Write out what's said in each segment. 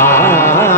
ah,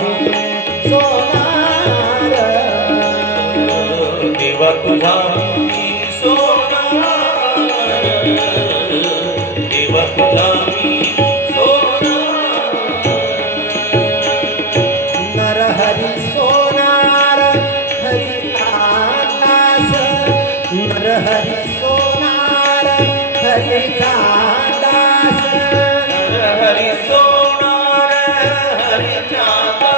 Hari सोनार हरी चांदा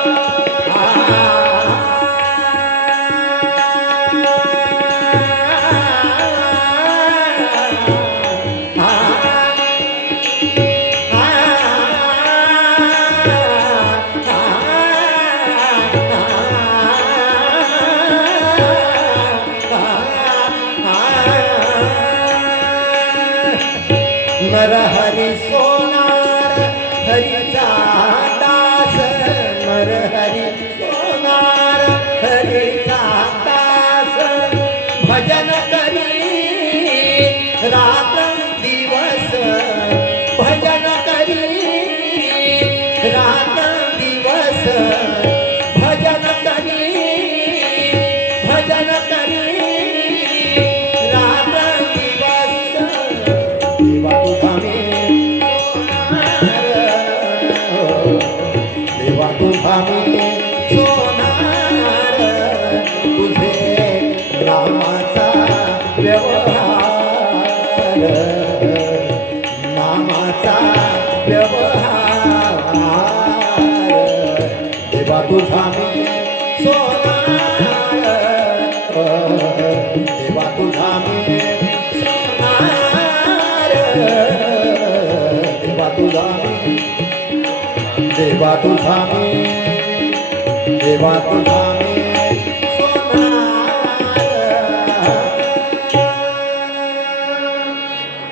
नर हरी सोनार हरीचा दास नर हरी सोनार हरीचा दास भजन करी रात्र दिवस. भजन करी रात्र तुझा मी सोनार देवा तुझा मी देवा तुझा मी. देवा तुझा मी देवा तुझा